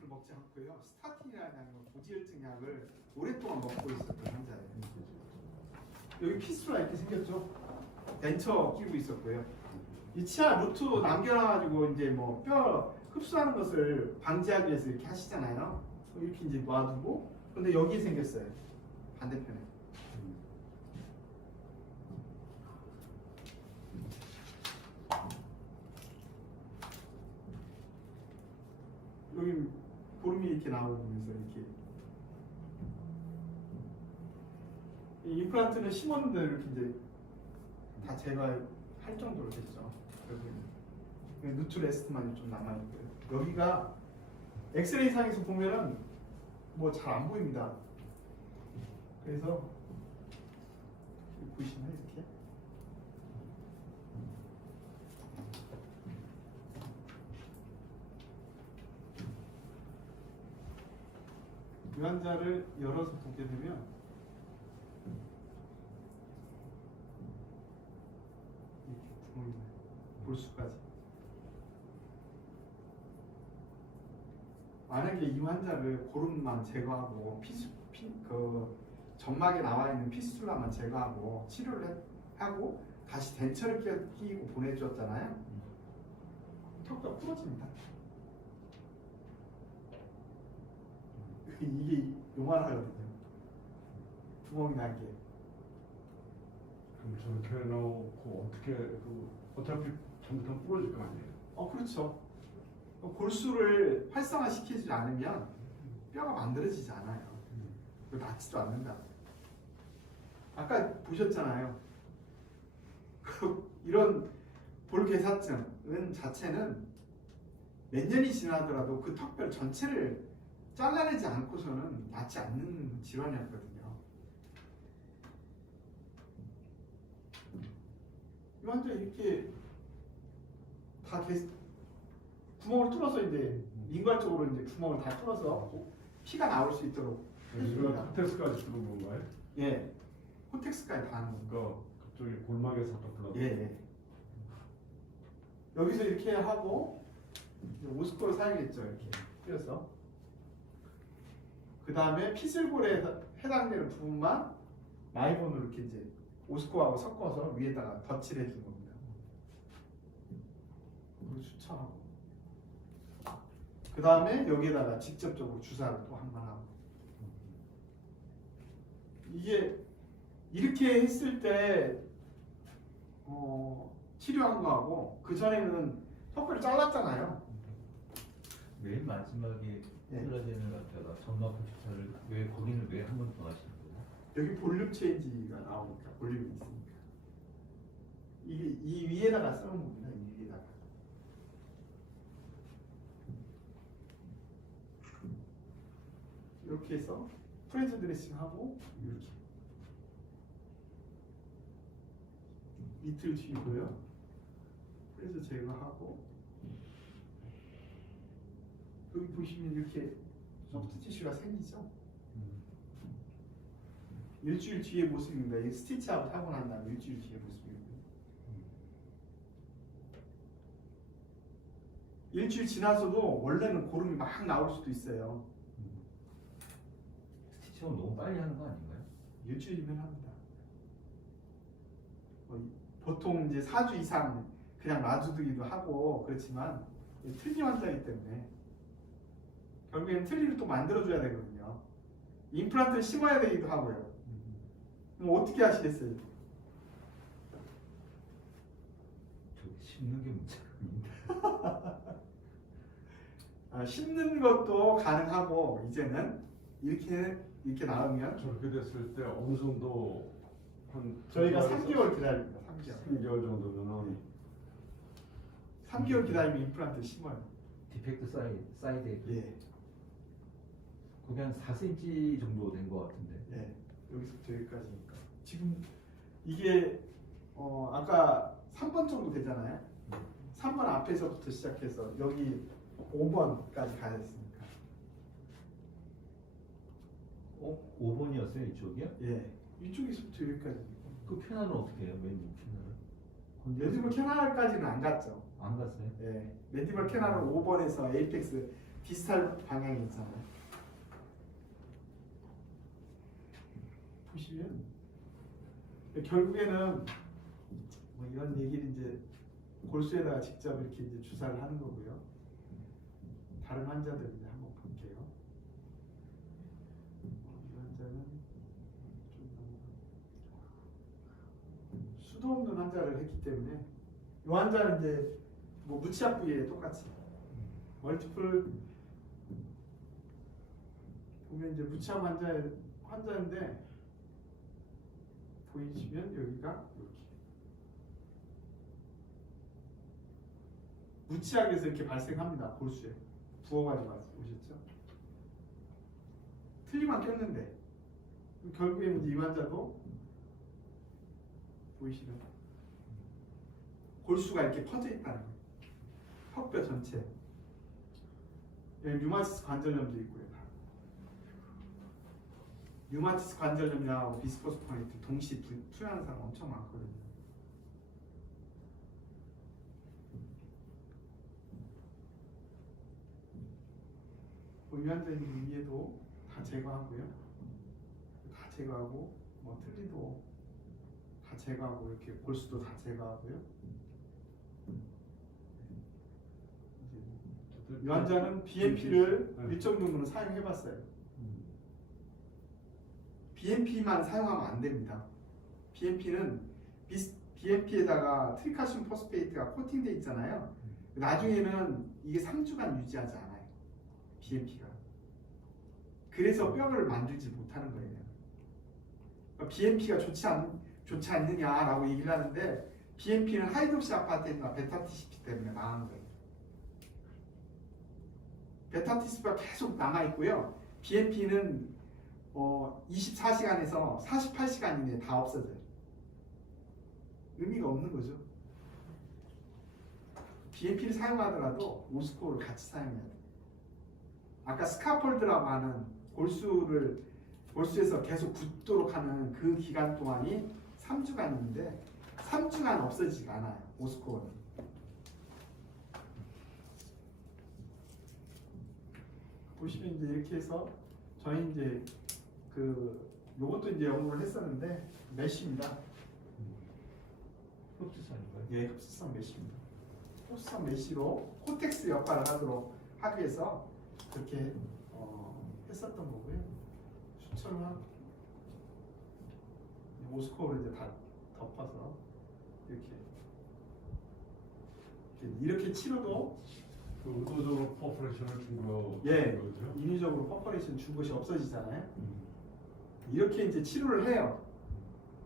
약을 먹지 않고요. 스타틴이라는 고지혈증 약을 오랫동안 먹고 있었던 환자예요. 여기 피스라 이렇게 생겼죠. 덴처 끼고 있었고요. 이 치아 루트 남겨놔가지고 이제 뭐 뼈 흡수하는 것을 방지하기 위해서 이렇게 하시잖아요. 이렇게 이제 놔두고, 근데 여기에 생겼어요. 반대편에. 여기 보름이 이렇게 나오면서 이렇게. 이 임플란트는 심었는데 이렇게 이제 다 제거할 정도로 됐죠. 여기 누트레스트만이 좀 남아있고요. 여기가 엑스레이 상에서 보면은 뭐 잘 안 보입니다. 그래서 보시면 이렇게 이 환자를 열어서 보게 되면 이렇게 구멍이 나요. 볼수까지. 만약에 이 환자를 고름만 제거하고 그 점막에 나와 있는 피스툴라만 제거하고 치료를 하고 다시 덴처를 끼고 보내주었잖아요. 턱가 부러집니다. 이게 요만하거든요. 구멍이 난 게. 그럼 저렇게 해놓고 어차피 잘못하면 부러질 거 아니에요? 그렇죠. 골수를 활성화시키지 않으면 뼈가 만들어지지 않아요. 그리고 낫지도 않는다. 아까 보셨잖아요. 이런 볼괴사증은 자체는 몇 년이 지나더라도 그 턱뼈 전체를 잘라내지 않고서는 낫지 않는 질환이었거든요. 이 환자 이렇게 다 구멍을 뚫어서 이제 인과적으로 이제 구멍을 다 뚫어서 피가 나올 수 있도록 이거 코텍스까지 주는 건가요? 예, 코텍스까지 다 하는 겁니다. 그러니까 그쪽에 골막에서 또 불러. 예. 여기서 이렇게 하고 오스코를 사용했죠. 이렇게 띄어서. 그 다음에 피슬골에 해당되는 부분만 마이본으로 이렇게 이제 오스코하고 섞어서 위에다가 덧칠해 준 겁니다. 그리고 수처하고. 그 다음에 여기에다가 직접적으로 주사를 또 한 번 하고. 이게 이렇게 했을 때 치료한 거하고 그 전에는 턱뼈를 잘랐잖아요. 맨 마지막에 네. 플라제는 갖다가 점막부 주사를 왜 거기는 왜 한 번 더 하시는 거예요? 여기 볼륨 체인지가 나오니까 볼륨이 있으니까 이게 이 위에다가 쓰는 겁니다. 이 위에다가 이렇게 해서 프렌즈 드레싱 하고 이렇게 이틀 뒤고요. 프렌즈 제거하고 여기 보시면 이렇게 소프트 티슈가 생기죠. 일주일 뒤의 모습입니다. 이 스티치아웃 하고 난 다음에 일주일 뒤의 모습이고요. 일주일 지나서도 원래는 고름이 막 나올 수도 있어요. 스티치는 너무 빨리 하는 거 아닌가요? 일주일이면 합니다. 보통 이제 4주 이상 그냥 놔두기도 하고 그렇지만 틀니 환자이기 때문에 결국에는 틀니를 또 만들어줘야 되거든요. 임플란트를 심어야 되기도 하고요. 그럼 어떻게 하시겠어요? 저 심는 게 문제가 아닌데. 심는 것도 가능하고 이제는 이렇게 나오면 저렇게 됐을 때 어느 정도 한 저희가 3개월 기다립니다. 3개월 정도면은 3개월 기다리면 임플란트 심어요. 디펙트 사이드에 예, 그게 한 4cm 정도 된 것 같은데. 예. 여기서부터 여기까지니까 지금 이게 아까 3번 정도 되잖아요. 3번 앞에서부터 시작해서 여기 5번까지 가야 했으니까. 5번이었어요 이쪽이요? 예, 이쪽에서부터 여기까지. 그 편화는 어떻게 해요? 맨 편화는? 맨디블 캐나ル까지는 안 갔죠. 안 갔어요? 예, 맨디블 캐나ル 5번에서 에이펙스 비슷할 방향이 있잖아요. 보시면 결국에는 뭐 이런 얘기를 이제 골수에다가 직접 이렇게 이제 주사를 하는 거고요. 다른 환자들 이제 한번 볼게요. 이 환자는 좀 수도 없는 환자를 했기 때문에 이 환자는 이제 뭐 무치약 부위에 똑같이 멀티플 보면 이제 무치약 환자인데 보이시면 여기가 이렇게 무치약에서 이렇게 발생합니다. 골수에 부어가지고 오셨죠? 틀니만 꼈는데 결국에는 이제 이 환자도 보이시면 골수가 이렇게 퍼져 있다는 거예요. 턱뼈 전체. 여기 류마티스 관절염도 있고요. 류마티스 관절염이나 비스코스포니트 동시 투여하는 사람 엄청 많거든요. 위안자님 위에도 다 제거하고요. 다 제거하고 뭐 틀니도 다 제거하고 이렇게 골수도 다 제거하고요. 이 환자는 BMP를 일정 정도는 사용해봤어요. BMP만 사용하면 안 됩니다. BMP는 BMP에다가 트리칼슘 포스페이트가 코팅돼 있잖아요. 나중에는 이게 3주간 유지하지 않아요. BMP가. 그래서 뼈를 만들지 못하는 거예요. BMP가 좋지 않느냐라고 얘기를 하는데 BMP는 하이드록시 아파테트나 베타TCP 때문에 망한 거예요. 베타TCP가 계속 남아있고요. BMP는 24시간에서 48시간 이내에 다 없어져요. 의미가 없는 거죠. BMP를 사용하더라도 오스코어를 같이 사용해야 돼요. 아까 스카폴드라고 하는 골수에서 계속 굳도록 하는 그 기간 동안이 3주간인데 3주간 없어지지가 않아요. 오스코어는. 보시면 이제 이렇게 해서 저희 이제 요것도 이제 연구를 했었는데 메쉬입니다. 흡수선인가요? 예, 흡수성 메쉬입니다. 흡수성 메쉬로 코텍스 역할을 하기 위해서 그렇게 했었던 거고요. 수천을 하고 오스코어를 이제 다 덮어서 이렇게 치료도 그 의도적으로 퍼포레이션을 준 거죠. 인위적으로 퍼퍼레이션 준 것이 없어지잖아요. 이렇게 이제 치료를 해요.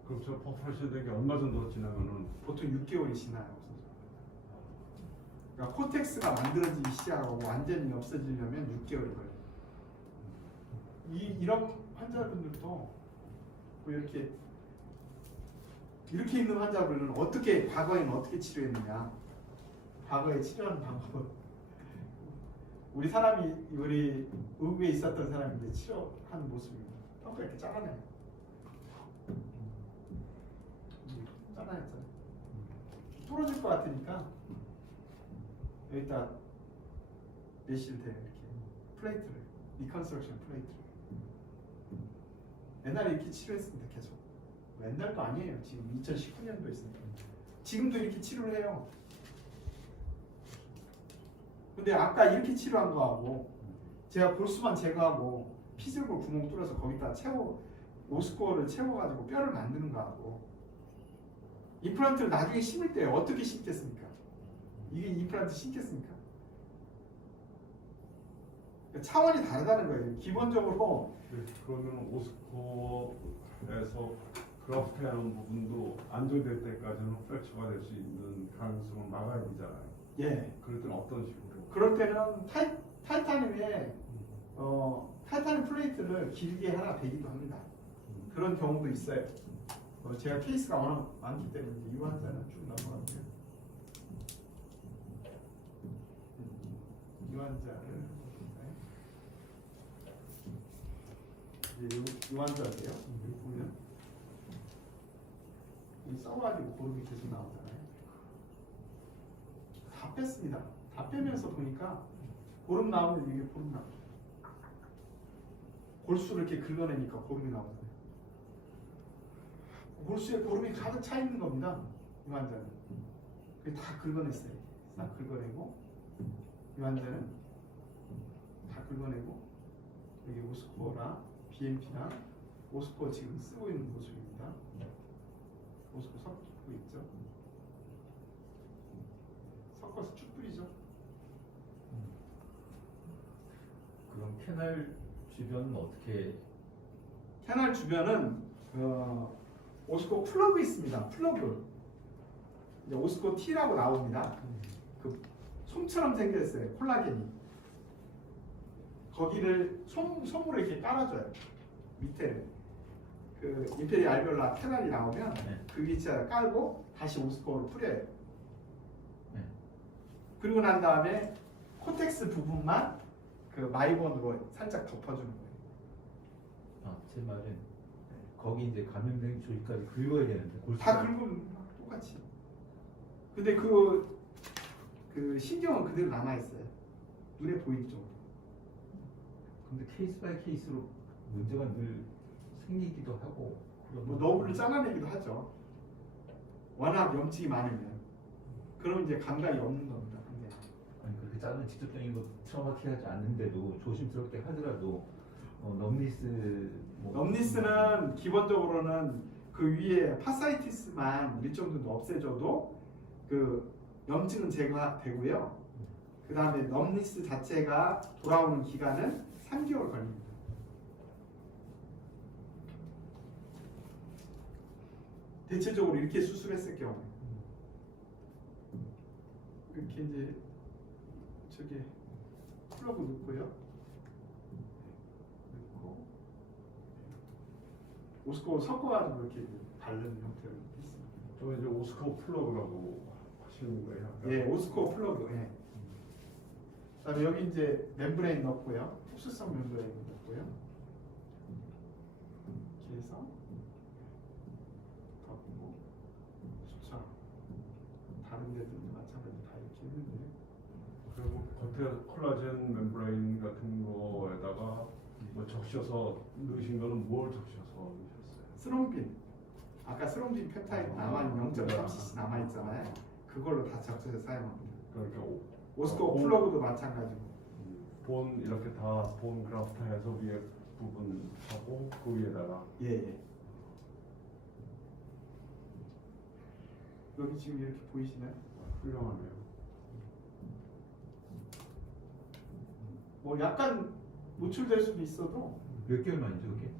그럼 저 퍼포레이션 된 게 얼마 정도 지나면은 보통 6개월이 지나요. 그러니까 코텍스가 만들어지기 시작하고 완전히 없어지려면 6개월이 걸려요. 이런 환자분들도 뭐 이렇게 있는 환자분들은 과거에는 어떻게 치료했느냐? 과거에 치료하는 방법은 우리 의국에 있었던 사람인데 치료하는 모습입니다. 턱을 이렇게 잘라내요. 잘라냈잖아요. 부러질 것 같으니까 여기다 메쉬를 대요. 이렇게 플레이트를, 리컨스트럭션 플레이트를. 옛날에 이렇게 치료했습니다. 계속. 옛날도 아니에요. 지금 2019년도에 있습니다. 지금도 이렇게 치료를 해요. 근데 아까 이렇게 치료한 거하고 제가 골수만 제거하고 피질골 구멍 뚫어서 거기다 오스코어를 채워가지고 뼈를 만드는 거하고 임플란트를 나중에 심을 때 어떻게 심겠습니까? 이게 임플란트 심겠습니까? 차원이 다르다는 거예요. 기본적으로 그러면 오스코어에서 그라프트하는 부분도 안정될 때까지는 프랙처가 될 수 있는 가능성을 막아야 되잖아요. 예. 그럴 때는 어떤 식으로? 그럴 때는 타이타늄에 타이타늄 플레이트를 길게 하나 대기도 합니다. 그런 경우도 있어요. 제가 케이스가 워낙 많기 때문에 이 환자는 쭉 넘어갈게요. 이 환자를 이 환자인데요. 여기 보면 이 써가지고 고름이 계속 나오잖아요. 다 뺐습니다. 다 빼면서 보니까 보름 나오면 이게 보름 나와. 골수를 이렇게 긁어내니까 보름이 나오잖아요. 골수에 보름이 가득 차 있는 겁니다. 이 환자는. 그게 다 긁어냈어요. 싹 긁어내고 이 환자는 다 긁어내고 여기 오스코어랑 BMP랑 오스코어 지금 쓰고 있는 모습입니다. 오스코어 섞고 있죠. 섞어서 쭉 뿌리죠. 그럼 캐날 주변은 어떻게? 캐날 주변은 오스코 플러그 있습니다. 플러그. 이제 오스코 T라고 나옵니다. 그 솜처럼 생겼어요. 콜라겐이. 거기를 솜으로 이렇게 깔아줘요. 밑에 그 인페리 알베올라 캐날이 나오면 네. 그 위치에 깔고 다시 오스코를 뿌려요. 네. 그리고 난 다음에 코텍스 부분만 그 마이본으로 살짝 덮어주는 거예요. 아, 제 말은 거기 이제 감염된 조직까지 긁어야 되는데 다 긁으면 똑같이. 근데 그 신경은 그대로 남아 있어요. 눈에 보이죠. 근데 케이스 바이 케이스로 문제가 늘 생기기도 하고 뭐 너브를 잘라내기도 하죠. 워낙 염증이 많으면. 그러면 이제 감각이 없는 겁니다. 근데 아니 그렇게 자르는 직접적인 거 트라우마티하지 않는데도 조심스럽게 하더라도 넘니스 넘니스는 기본적으로는 그 위에 파사이티스만 일정도 없애줘도 그 염증은 제거되고요. 그 다음에 넘니스 자체가 돌아오는 기간은 3개월 걸립니다. 대체적으로 이렇게 수술했을 경우 이렇게 이제 저기 플러그 넣고요. 넣고 오스코 섞어가지고 이렇게 바르는 형태로 있습니다. 저 이제 오스코 플러그라고 하시는 거예요? 예, 오스코 플러그. 예. 그다음에 여기 이제 멤브레인 넣고요. 흡수성 멤브레인 넣고요. 이렇게 해서 덮고 수처럼 다른 데들도 마찬가지로 다 이렇게 했는데 그리고 겉에 콜라겐 멤브레인 같은 거에다가 뭐 적셔서 넣으신 거는 뭘 적셔서 넣으셨어요? 스롬빈. 아까 스롬빈 펩타이드 남아있는 0.3cc 남아있잖아요. 그걸로 다 적셔서 사용합니다. 그러니까 오스코 플러그도 마찬가지고. 본 이렇게 다 본 그라프트 해서 위에 부분 하고 그 위에다가 예, 예. 여기 지금 이렇게 보이시나요? 훌륭하네요. 뭐 약간 노출될 수도 있어도 몇 개월 만이죠 그게?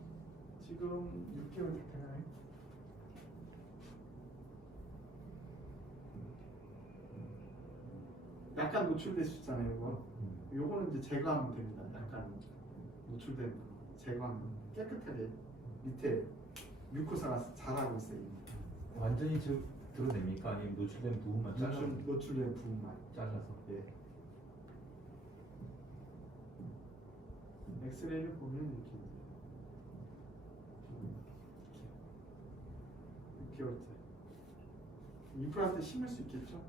지금 6개월 되나요? 약간 노출될 수 있잖아요. 이거. 요거는 이제 제거하면 됩니다. 약간 노출된 거 제거하면 깨끗하게 밑에 뮤코사가 자라고 있어요. 완전히 드러냅니까? 아니면 노출된 부분만 잘라서? 노출된 부분만. 잘라서. 예. 엑스레이를 보면 이렇게 6개월째 임플란트 심을 수 있겠죠?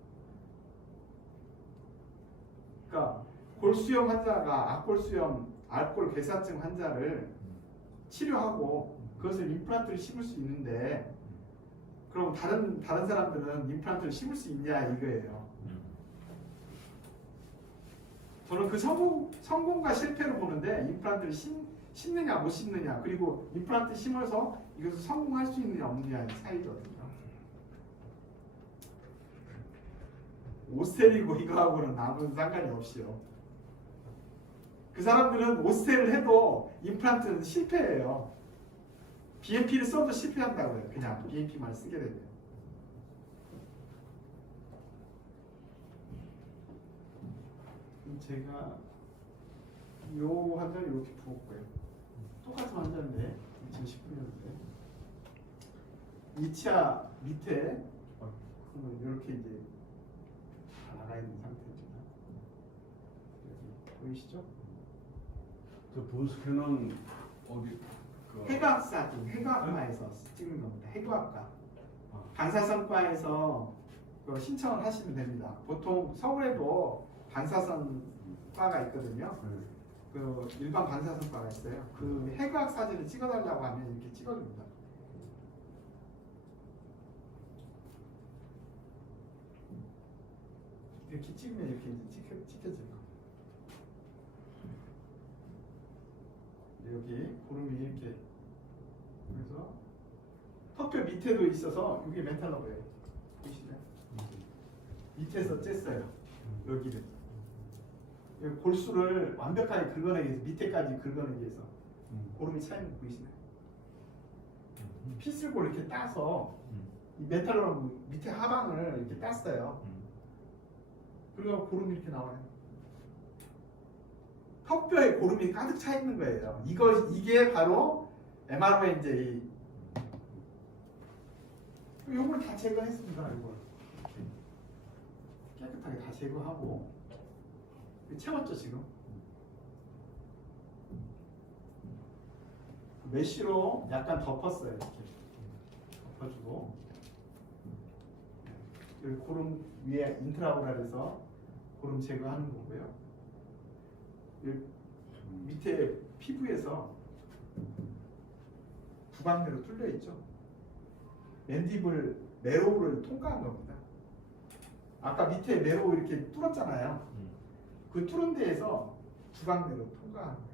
그러니까 골수염 환자가 악골수염, 알코올 괴사증 환자를 치료하고 그것을 임플란트를 심을 수 있는데 그럼 다른 사람들은 임플란트를 심을 수 있냐 이거예요. 저는 그 성공과 실패를 보는데 임플란트를 심느냐 못 심느냐 그리고 임플란트 심어서 이것을 성공할 수 있느냐 없느냐의 차이거든요. 오스텔이고 이거하고는 아무 상관이 없이요. 그 사람들은 오스텔을 해도 임플란트는 실패해요. BMP를 써도 실패한다고요. 그냥 BMP만 쓰게 되면. 제가 요 환자를 이렇게 부었고요. 똑같은 환자인데 2019년인데 2차 밑에 이렇게 이제 다 나가 있는 상태입니다. 여기 보이시죠? 저 본스캔은 어디 해부학사 등 해부학과에서 찍는 겁니다. 해부학과 방사선과에서 신청을 하시면 됩니다. 보통 서울에도 방사선 과가 있거든요. 네. 그 일반 반사선과가 있어요. 그 해부학 사진을 찍어달라고 하면 이렇게 찍어줍니다. 이렇게 찍으면 이렇게 이제 찍혀져요. 여기 구름이 이렇게 그래서 턱뼈 밑에도 있어서 이게 메탈러예요. 보시면 밑에서 쬐어요. 여기를 골수를 완벽하게 긁어내기 위해서 밑에까지 긁어내기 위해서 고름이 차 있는 거 보이시나요? 피슬골 이렇게 따서 이 메탈로 밑에 하방을 이렇게 땄어요. 그리고 고름이 이렇게 나와요. 턱뼈에 고름이 가득 차 있는 거예요. 이게 바로 MRO의 이제 요걸 다 제거했습니다. 이걸 깨끗하게 다 제거하고 채웠죠 지금. 메쉬로 약간 덮었어요. 이렇게 덮어주고 여기 고름 위에 인트라오랄에서 고름 제거하는 거고요. 여기 밑에 피부에서 구강내로 뚫려 있죠. 맨디블 메로우를 통과한 겁니다. 아까 밑에 메로우 이렇게 뚫었잖아요. 그 뚫은 데에서 구강내로 통과한 거예요.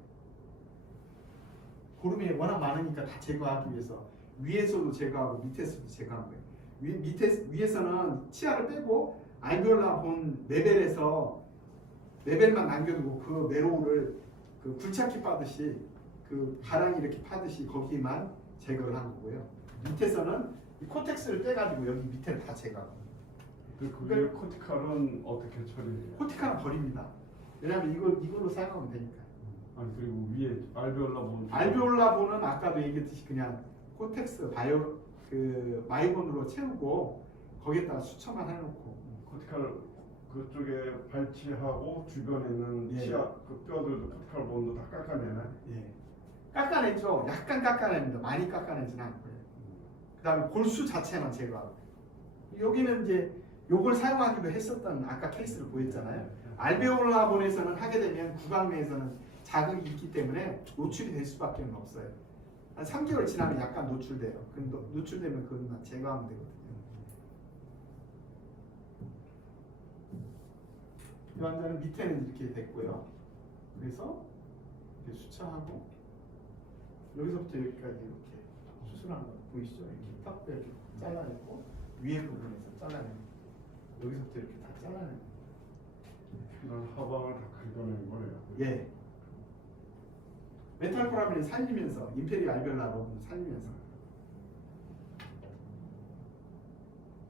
고름이 워낙 많으니까 다 제거하기 위해서 위에서도 제거하고 밑에서도 제거한 거예요. 위에서는 치아를 빼고 알베올라 본 레벨에서 레벨만 남겨두고 그 메로우를 그 굴착기 빠듯이 그 가랑이 이렇게 파듯이 거기만 제거를 한 거고요. 밑에서는 이 코텍스를 빼가지고 여기 밑에를 다 제거하고. 그게 코티칼은 어떻게 처리해요? 코티칼은 버립니다. 왜냐하면 이걸로 사용하면 되니까. 아니 그리고 위에 알베올라 본 알베올라본은 아까도 얘기했듯이 그냥 코텍스 마이본으로 채우고 거기에다가 수처만 해놓고. 코티칼 그쪽에 발치하고 주변에 있는 예. 치아 그 뼈들도 코티칼 본도 다 깎아내네. 예. 깎아냈죠. 약간 깎아냅니다. 많이 깎아내지는 않고요. 그다음에 골수 자체만 제거하고. 여기는 이제 요걸 사용하기도 했었던 아까 케이스를 보였잖아요. 알베올라본에서는 하게 되면 구강내에서는 자극이 있기 때문에 노출이 될 수밖에 없어요. 한 3개월 지나면 약간 노출돼요. 근데 노출되면 그건 제거하면 되거든요. 이 환자는 밑에는 이렇게 됐고요. 그래서 이렇게 수차하고 여기서부터 여기까지 이렇게 수술한 거 보이시죠? 이렇게 턱뼈 이렇게 잘라내고 위에 부분에서 잘라내고 여기서부터 이렇게 다 잘라내고. 난 하방을 다 긁어낸 거예요. 예. 메탈코라민을 살리면서 임페리 알베올라 로브를 살리면서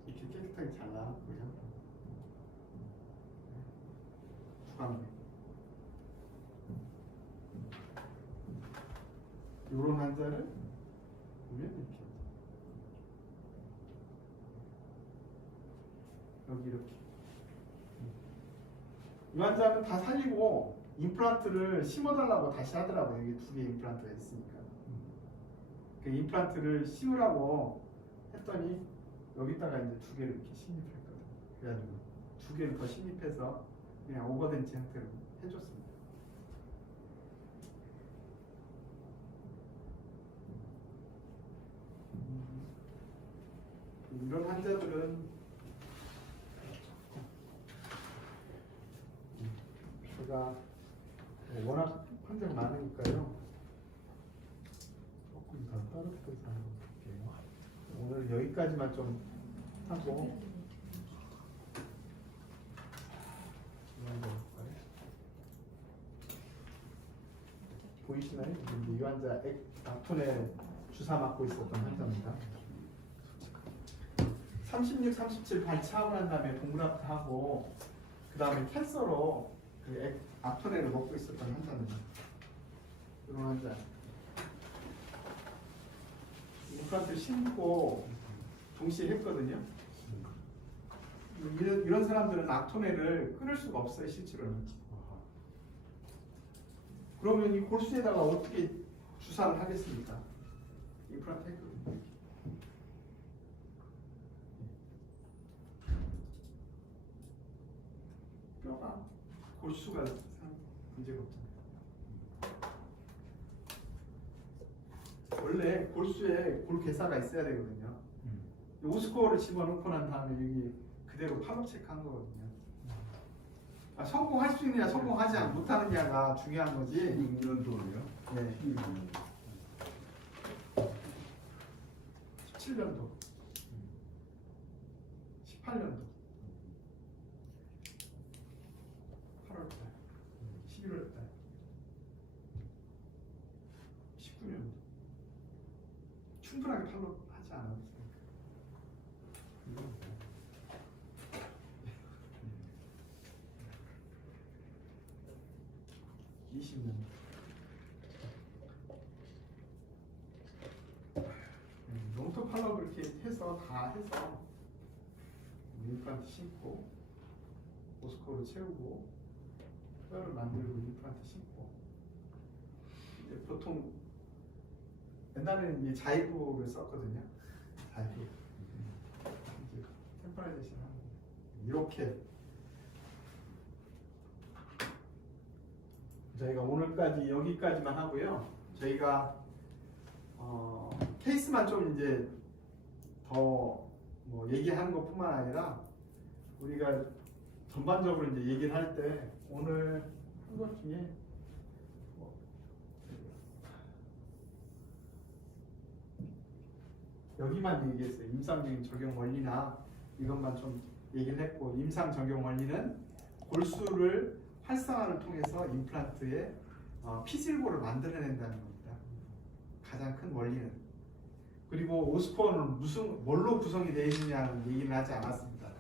이렇게 깨끗하게 잘라고요. 구강내. 이런 환자를 보면 이렇게 여기 이렇게 이 환자는 다 살리고 임플란트를 심어달라고 다시 하더라고요. 여기 2개 임플란트가 있으니까 그 임플란트를 심으라고 했더니 여기다가 이제 2개를 이렇게 심입했거든요. 그래가지고 2개를 더 심입해서 그냥 오버덴치 형태로 해줬습니다. 이런 환자들은 제가 워낙 환자가 많으니까요. 조금 더 떨어뜨려서 한번 볼게요. 오늘 여기까지만 좀 하고 보이시나요? 이 환자 악톤에 주사 맞고 있었던 환자입니다. 36, 37 발치하고 난 다음에 동그랗게 하고 그 다음에 캔서로 그 악톤에를 먹고 있었던 환자입니다. 이런 환자. 임플란트 심고 동시에 했거든요. 이런 사람들은 악톤에를 끊을 수가 없어요, 실제로는. 그러면 이 골수에다가 어떻게 주사를 하겠습니까? 임플란트 했거든요. 뼈가 골수가 문제가 없잖아요. 원래 골수에 골 괴사가 있어야 되거든요. 이 오스코어를 집어넣고 난 다음에 여기 그대로 팔로 체크한 거거든요. 아, 성공할 수 있느냐 성공하지 못하느냐가 중요한 거지. 6년도네요. 네. 17년도, 18년도, 8월달, 11월달, 19년도 충분하게 팔로 하지 않았습니까? 20년. 롱터 팔로 그렇게 해서 다 해서 임플란트 심고 오스코로 채우고 뼈를 만들고 임플란트 심고 이제 보통 옛날에는 이 자이브를 썼거든요. 자이브. 이제 템퍼라이제이션 하는 거. 이렇게 저희가 오늘까지 여기까지만 하고요. 저희가 케이스만 좀 이제 더 뭐 얘기하는 것뿐만 아니라 우리가 전반적으로 이제 얘기를 할 때 오늘 한 것 중에 여기만 얘기했어요. 임상적인 적용 원리나 이것만 좀 얘기를 했고, 임상 적용 원리는 골수를 활성화를 통해서 임플란트에 피질고를 만들어낸다는 겁니다. 가장 큰 원리는. 그리고 오스코어는 뭘로 구성이 되어 있느냐는 얘기를 하지 않았습니다.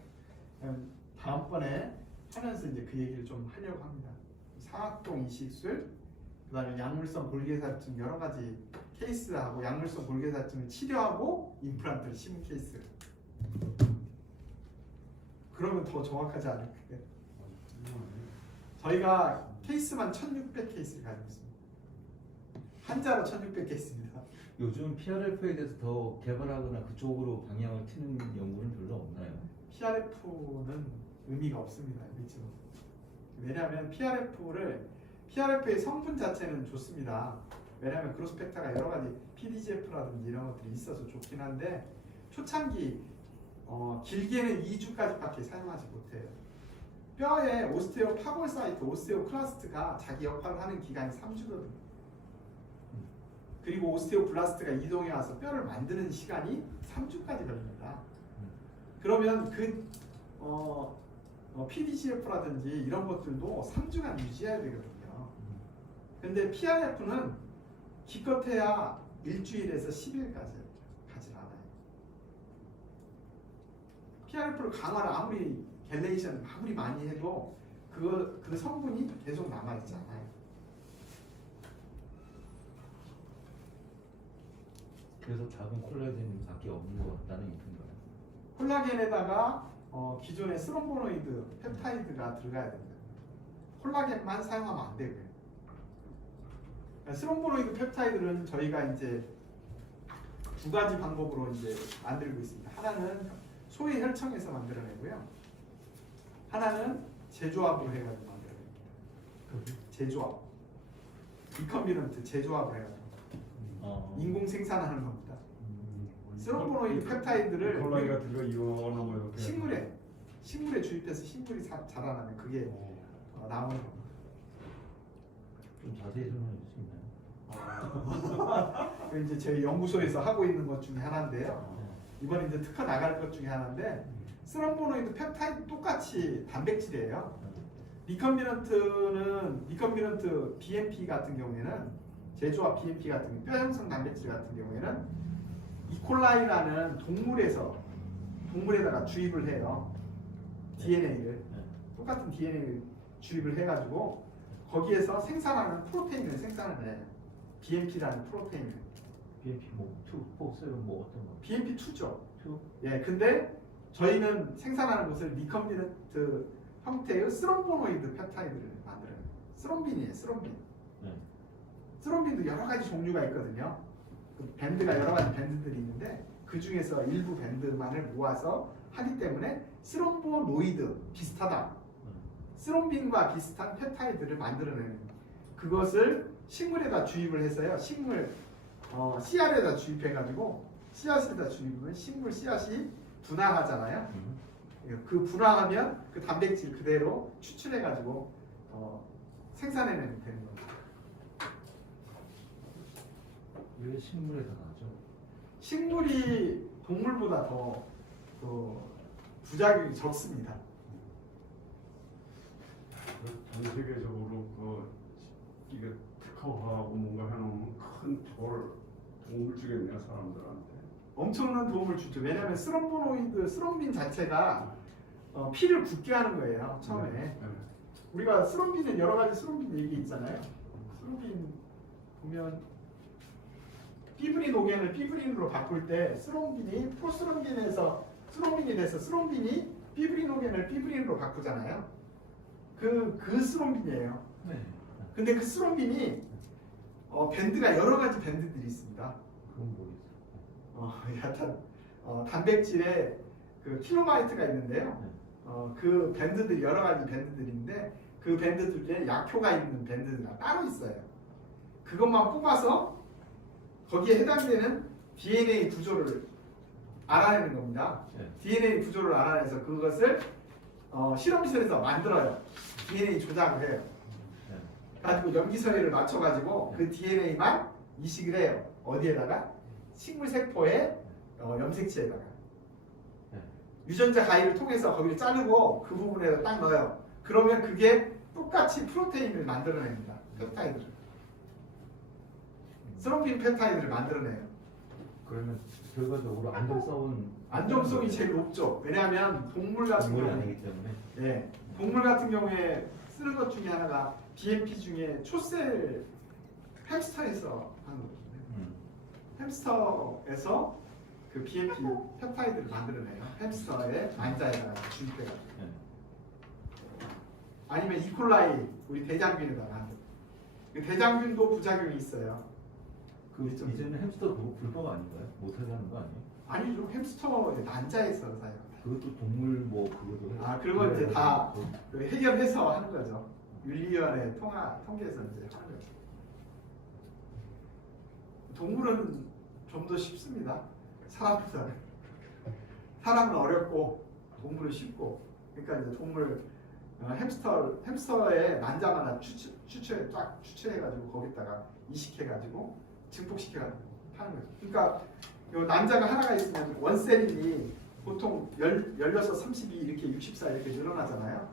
다음번에 하면서 이제 그 얘기를 좀 하려고 합니다. 사각동 이식술, 그다음에 약물성 골개사증 여러 가지 케이스하고 약물성 골개사증을 치료하고 임플란트를 심은 케이스. 그러면 더 정확하지 않을까요? 저희가 케이스만 1600 케이스를 가지고 있습니다. 한자로 1600 케이스입니다. 요즘 PRF에 대해서 더 개발하거나 그쪽으로 방향을 트는 연구는 별로 없나요? PRF는 의미가 없습니다. 그렇죠? 왜냐하면 PRF의 성분 자체는 좋습니다. 왜냐하면 그로스펙타가 여러 가지 PDGF라든지 이런 것들이 있어서 좋긴 한데 초창기 길게는 2주까지밖에 사용하지 못해요. 뼈에 오스테오 파골사이트, 오스테오클라스트가 자기 역할을 하는 기간이 3주거든요. 그리고 오스테오블라스트가 이동해 와서 뼈를 만드는 시간이 3주까지 걸립니다. 그러면 그 PDGF라든지 이런 것들도 3주간 유지해야 되거든요. 근데 PRF는 기껏해야 일주일에서 10일까지 가지 않아요. PRF를 강화를 아무리 갤레이션 아무리 많이 해도 그 성분이 계속 남아있지 않아요. 그래서 답은 콜라겐밖에 없는 것 같다는 얘기인가요? 콜라겐에다가 기존의 스롬보노이드 펩타이드가 들어가야 됩니다. 콜라겐만 사용하면 안 되고요. 그러니까 스롬보노이드 펩타이드는 저희가 이제 두 가지 방법으로 이제 만들고 있습니다. 하나는 소의 혈청에서 만들어내고요. 하나는 제조합으로 해가지고 만들어냅니다. 제조합, 리컨비넌트 제조합을 해가지고 인공 생산하는 겁니다. 스롬보노이드 펩타이드를 콜라겐 같은 거 이거나 뭐 이렇게 식물에 주입해서 식물이 자라나면 그게 나오는 겁니다. 좀 자세히 설명해 주시나요? 그 이제 저희 연구소에서 하고 있는 것 중에 하나인데요. 이번에 이제 특허 나갈 것 중에 하나인데 스롬보노이드 펩타이드 똑같이 단백질이에요. 리컨비넌트 BMP 같은 경우에는 제조합 BMP 같은 경우 뼈 형성 단백질 같은 경우에는 이콜라이라는 동물에다가 주입을 해요. DNA를 똑같은 DNA를 주입을 해가지고 거기에서 생산하는 프로테인을 생산을 해요. BMP라는 프로테인을. BMP 뭐 2, 4, 7 뭐 어떤 거? BMP2죠. 2? 예, 근데 저희는 생산하는 것을 리컨비넌트 형태의 스롬보노이드 펩타이드를 만들어요. 스롬빈이에요, 스롬빈. 네. 스롬빈도 여러 가지 종류가 있거든요. 그 밴드가 여러 가지 밴드들이 있는데 그 중에서 일부 밴드만을 모아서 하기 때문에 스롬보노이드 비슷하다. 스롬빈과 비슷한 펩타이드를 만들어내는 그것을 식물에다 주입을 해서요. 식물 씨알에다 주입해가지고 씨앗에다 주입하면 식물 씨앗이 분화하잖아요. 그 분화하면 그 단백질 그대로 추출해가지고 생산해내면 되는 겁니다. 왜 식물에서 나죠? 식물이 동물보다 더 부작용이 적습니다. 전 세계적으로 이게 특허하고 뭔가 해놓으면 큰 도움을 주겠네요 사람들한테. 엄청난 도움을 주죠. 왜냐하면 스럼빈 자체가 피를 굳게 하는 거예요. 처음에. 네. 우리가 스럼빈은 여러 가지 스럼빈 얘기 있잖아요. 스럼빈 보면 피브린 오겐을 피브린으로 바꿀 때 스럼빈이 프로스럼빈에서 스럼빈이 돼서 스럼빈이 피브린 오겐을 피브린으로 바꾸잖아요. 그 스럼빈이에요. 네. 근데 그 스럼빈이 밴드가 여러 가지 밴드들이 있습니다. 그건 뭐 있어요? 여하튼 단백질에 그 킬로바이트가 있는데요. 그 밴드들이 여러 가지 밴드들인데 그 밴드들 중에 약효가 있는 밴드가 따로 있어요. 그것만 뽑아서 거기에 해당되는 DNA 구조를 알아내는 겁니다. 네. DNA 구조를 알아내서 그것을 실험실에서 만들어요. DNA 조작을 해요. 네. 가지고 염기서열을 맞춰가지고 그 DNA만 이식을 해요. 어디에다가? 식물 세포의 염색체에다가. 네. 유전자 가위를 통해서 거기를 자르고 그 부분에다 딱 넣어요. 그러면 그게 똑같이 프로테인을 만들어냅니다. 펩타이드를. 스럼빈 펩타이드를 만들어내요. 그러면 결과적으로 안정성이 제일 높죠. 왜냐하면 동물 같은 동물이 경우에 아니기 때문에. 네, 동물 같은 경우에 쓰는 것 중에 하나가 BMP 중에 초셀 햄스터에서 하는 거거든요. 햄스터에서 그 BMP 펩타이드를 만들어내요. 햄스터의 난자에다가 주입해가지고. 네. 아니면 이콜라이 우리 대장균에다가. 그 대장균도 부작용이 있어요. 이제는 햄스터 불법 아닌가요? 못하게 하는 거 아니에요? 아니죠. 햄스터의 난자에서 사요. 그것도 동물 뭐 그것도 그거 이제 다 해결해서 하는 거죠. 윤리위원회 통계에서 이제 하는 거죠. 동물은 좀 더 쉽습니다. 사람보다는. 사람은 어렵고 동물은 쉽고. 그러니까 이제 동물 햄스터의 난자마다 추출해가지고 거기다가 이식해가지고 증폭시켜가지고 파는 거죠. 그러니까 요 난자가 하나가 있으면 원셀이 보통 16, 32 이렇게 64 이렇게 늘어나잖아요.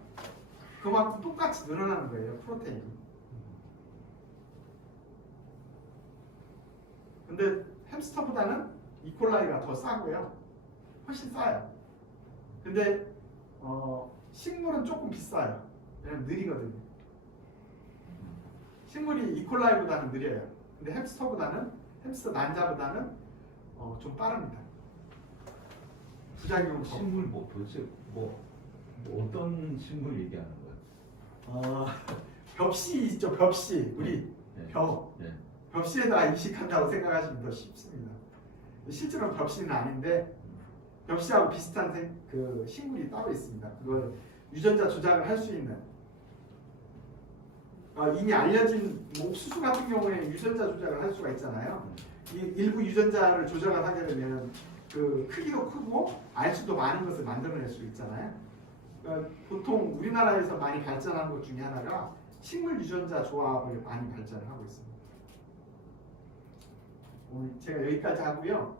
그만큼 똑같이 늘어나는 거예요. 프로테인이. 근데 햄스터보다는 이콜라이가 더 싸고요. 훨씬 싸요. 근데 식물은 조금 비싸요. 왜냐면 느리거든요. 식물이 이콜라이보다는 느려요. 근데 햄스터 난자보다는 좀 빠릅니다. 부작용 식물 뭐 도대체 뭐 어떤 식물 얘기하는 거예요? 벽씨 있죠. 벽씨 우리 네. 벽 네. 벽씨에다가 이식한다고 생각하시면 더 쉽습니다. 실제로는 벽씨는 아닌데 벽씨하고 비슷한 그 식물이 따로 있습니다. 그걸 유전자 조작을 할 수 있는 이미 알려진 옥수수 같은 경우에 유전자 조작을 할 수가 있잖아요. 일부 유전자를 조작을 하게 되면 그 크기도 크고 알수도 많은 것을 만들어낼 수 있잖아요. 그러니까 보통 우리나라에서 많이 발전한 것 중에 하나가 식물 유전자 조합을 많이 발전하고 있습니다. 오늘 제가 여기까지 하고요.